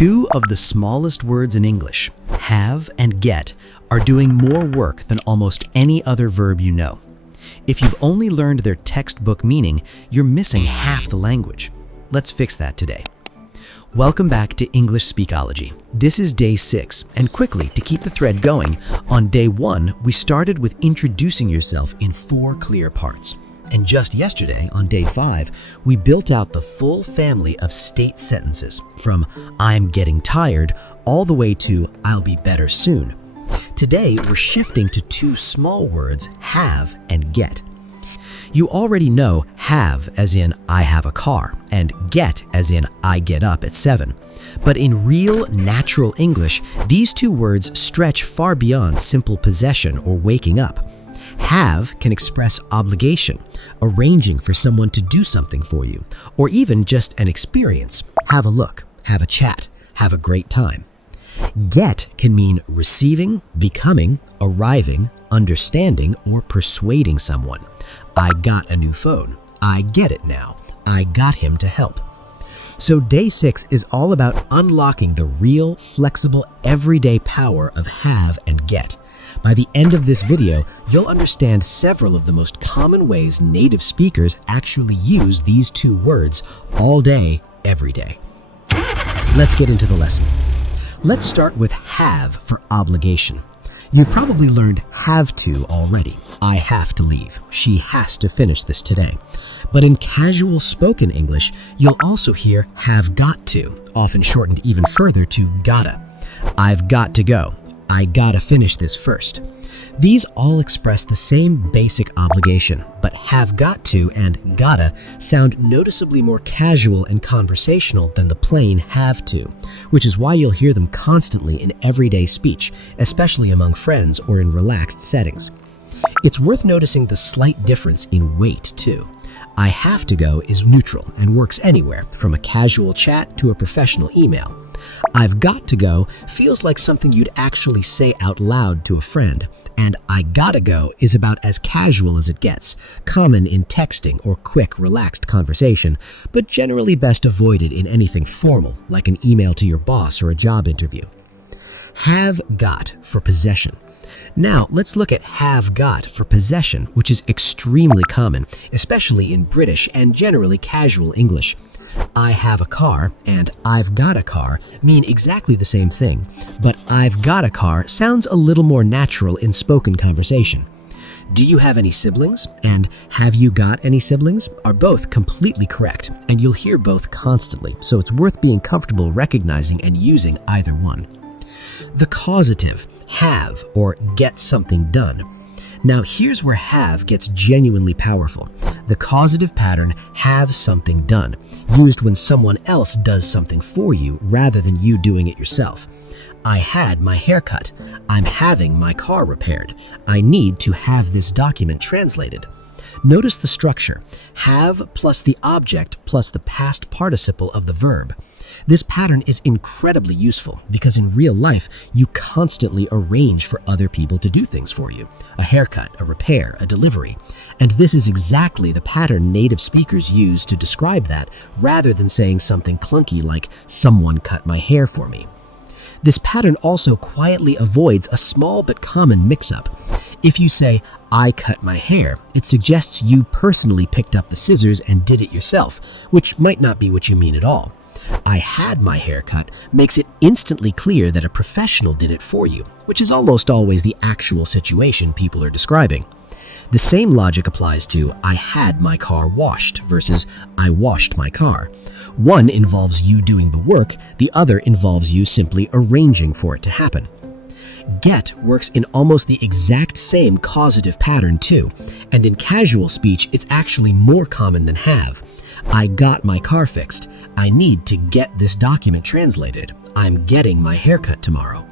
Two of the smallest words in English, have and get, are doing more work than almost any other verb you know. If you've only learned their textbook meaning, you're missing half the language. Let's fix that today. Welcome back to English Speakology. This is day 6, and quickly, to keep the thread going, on day 1, we started with introducing yourself in 4 clear parts. And just yesterday, on day 5, we built out the full family of state sentences, from I'm getting tired all the way to I'll be better soon. Today, we're shifting to 2 small words, have and get. You already know have as in I have a car and get as in I get up at 7. But in real, natural English, these 2 words stretch far beyond simple possession or waking up. Have can express obligation, arranging for someone to do something for you, or even just an experience. Have a look, have a chat, have a great time. Get can mean receiving, becoming, arriving, understanding, or persuading someone. I got a new phone. I get it now. I got him to help. So day 6 is all about unlocking the real, flexible, everyday power of have and get. By the end of this video, you'll understand several of the most common ways native speakers actually use these 2 words all day, every day. Let's get into the lesson. Let's start with have for obligation. You've probably learned have to already. I have to leave. She has to finish this today. But in casual spoken English, you'll also hear have got to, often shortened even further to gotta. I've got to go. I gotta finish this first. These all express the same basic obligation, but have got to and gotta sound noticeably more casual and conversational than the plain have to, which is why you'll hear them constantly in everyday speech, especially among friends or in relaxed settings. It's worth noticing the slight difference in weight, too. I have to go is neutral and works anywhere, from a casual chat to a professional email. I've got to go feels like something you'd actually say out loud to a friend, and I gotta go is about as casual as it gets, common in texting or quick, relaxed conversation, but generally best avoided in anything formal, like an email to your boss or a job interview. Have got for possession. Now, let's look at have got for possession, which is extremely common, especially in British and generally casual English. I have a car and I've got a car mean exactly the same thing, but I've got a car sounds a little more natural in spoken conversation. Do you have any siblings? And have you got any siblings? Are both completely correct, and you'll hear both constantly, so it's worth being comfortable recognizing and using either one. The causative, have or get something done. Now here's where have gets genuinely powerful. The causative pattern, have something done, used when someone else does something for you rather than you doing it yourself. I had my hair cut. I'm having my car repaired. I need to have this document translated. Notice the structure, have plus the object plus the past participle of the verb. This pattern is incredibly useful because in real life, you constantly arrange for other people to do things for you. A haircut, a repair, a delivery. And this is exactly the pattern native speakers use to describe that, rather than saying something clunky like, someone cut my hair for me. This pattern also quietly avoids a small but common mix-up. If you say, I cut my hair, it suggests you personally picked up the scissors and did it yourself, which might not be what you mean at all. I had my hair cut makes it instantly clear that a professional did it for you, which is almost always the actual situation people are describing. The same logic applies to I had my car washed versus I washed my car. One involves you doing the work, the other involves you simply arranging for it to happen. Get works in almost the exact same causative pattern too, and in casual speech it's actually more common than have. I got my car fixed. I need to get this document translated. I'm getting my haircut tomorrow.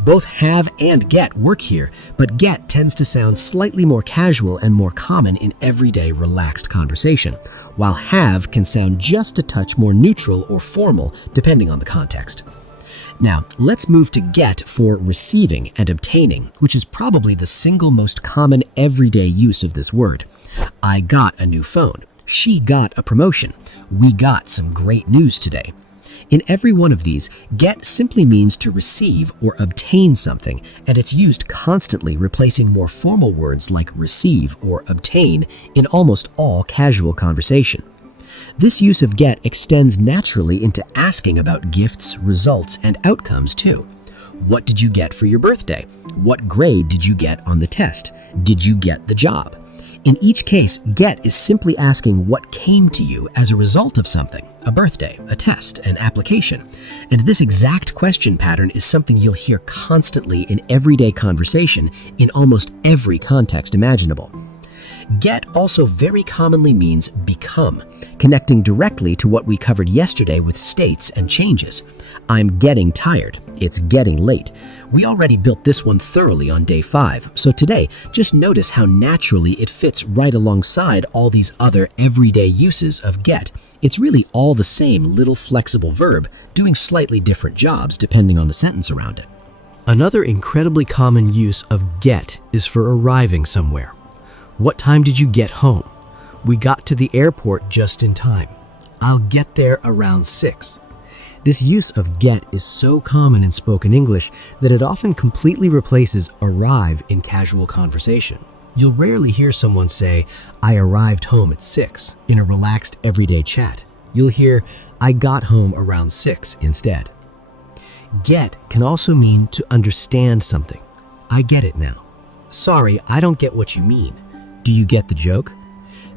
Both have and get work here, but get tends to sound slightly more casual and more common in everyday relaxed conversation, while have can sound just a touch more neutral or formal depending on the context. Now, let's move to get for receiving and obtaining, which is probably the single most common everyday use of this word. I got a new phone. She got a promotion. We got some great news today. In every one of these, get simply means to receive or obtain something, and it's used constantly, replacing more formal words like receive or obtain in almost all casual conversation. This use of get extends naturally into asking about gifts, results, and outcomes too. What did you get for your birthday? What grade did you get on the test? Did you get the job? In each case, get is simply asking what came to you as a result of something, a birthday, a test, an application. And this exact question pattern is something you'll hear constantly in everyday conversation in almost every context imaginable. Get also very commonly means become, connecting directly to what we covered yesterday with states and changes. I'm getting tired. It's getting late. We already built this one thoroughly on day 5, so today, just notice how naturally it fits right alongside all these other everyday uses of get. It's really all the same little flexible verb, doing slightly different jobs depending on the sentence around it. Another incredibly common use of get is for arriving somewhere. What time did you get home? We got to the airport just in time. I'll get there around 6. This use of get is so common in spoken English that it often completely replaces arrive in casual conversation. You'll rarely hear someone say, I arrived home at 6 in a relaxed everyday chat. You'll hear, I got home around 6 instead. Get can also mean to understand something. I get it now. Sorry, I don't get what you mean. Do you get the joke?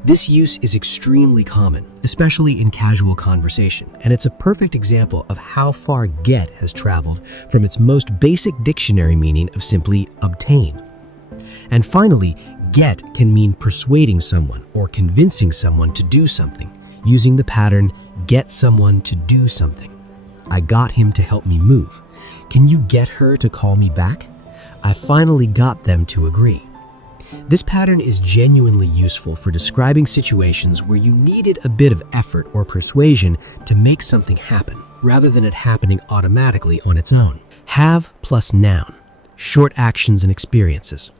This use is extremely common, especially in casual conversation, and it's a perfect example of how far get has traveled from its most basic dictionary meaning of simply obtain. And finally, get can mean persuading someone or convincing someone to do something, using the pattern get someone to do something. I got him to help me move. Can you get her to call me back? I finally got them to agree. This pattern is genuinely useful for describing situations where you needed a bit of effort or persuasion to make something happen, rather than it happening automatically on its own. Have plus noun, short actions and experiences.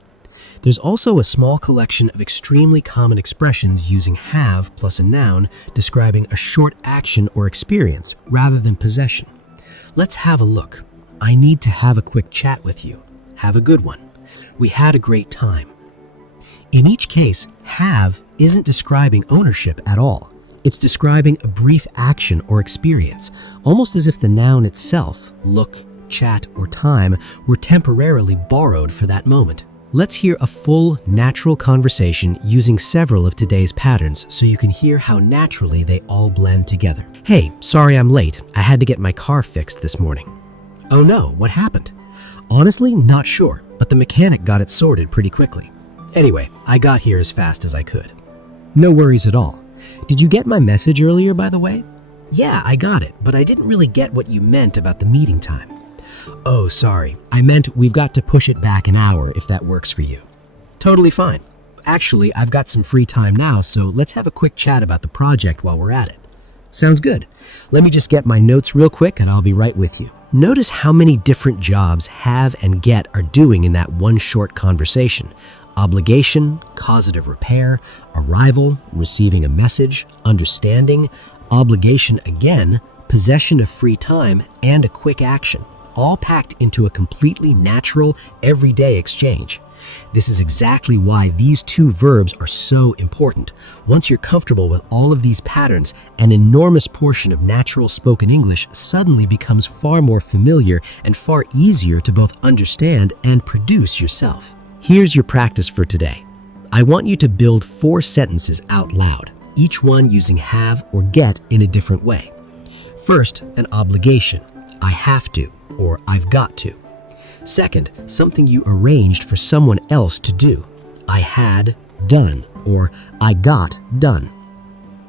There's also a small collection of extremely common expressions using have plus a noun describing a short action or experience rather than possession. Let's have a look. I need to have a quick chat with you. Have a good one. We had a great time. In each case, have isn't describing ownership at all. It's describing a brief action or experience, almost as if the noun itself, look, chat, or time, were temporarily borrowed for that moment. Let's hear a full, natural conversation using several of today's patterns so you can hear how naturally they all blend together. Hey, sorry I'm late. I had to get my car fixed this morning. Oh no, what happened? Honestly, not sure, but the mechanic got it sorted pretty quickly. Anyway, I got here as fast as I could. No worries at all. Did you get my message earlier, by the way? Yeah, I got it, but I didn't really get what you meant about the meeting time. Oh, sorry. I meant we've got to push it back an hour if that works for you. Totally fine. Actually, I've got some free time now, so let's have a quick chat about the project while we're at it. Sounds good. Let me just get my notes real quick and I'll be right with you. Notice how many different jobs have and get are doing in that one short conversation. Obligation, causative repair, arrival, receiving a message, understanding, obligation again, possession of free time, and a quick action, all packed into a completely natural, everyday exchange. This is exactly why these two verbs are so important. Once you're comfortable with all of these patterns, an enormous portion of natural spoken English suddenly becomes far more familiar and far easier to both understand and produce yourself. Here's your practice for today. I want you to build 4 sentences out loud, each one using have or get in a different way. First, an obligation, I have to, or I've got to. Second, something you arranged for someone else to do, I had done, or I got done.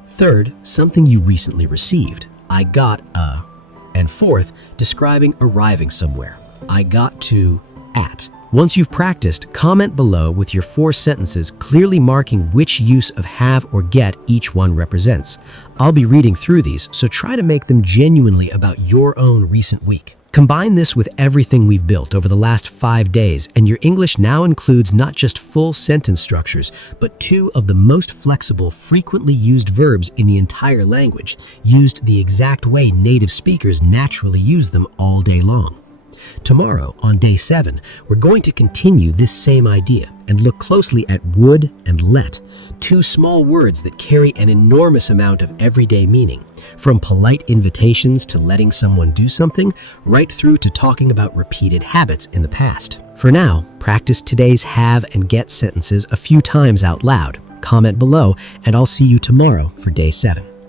Third, something you recently received, I got a. And fourth, describing arriving somewhere, I got to at. Once you've practiced, comment below with your 4 sentences clearly marking which use of have or get each one represents. I'll be reading through these, so try to make them genuinely about your own recent week. Combine this with everything we've built over the last 5 days, and your English now includes not just full sentence structures, but 2 of the most flexible, frequently used verbs in the entire language, used the exact way native speakers naturally use them all day long. Tomorrow, on day 7, we're going to continue this same idea and look closely at would and let, 2 small words that carry an enormous amount of everyday meaning, from polite invitations to letting someone do something, right through to talking about repeated habits in the past. For now, practice today's have and get sentences a few times out loud. Comment below, and I'll see you tomorrow for day 7.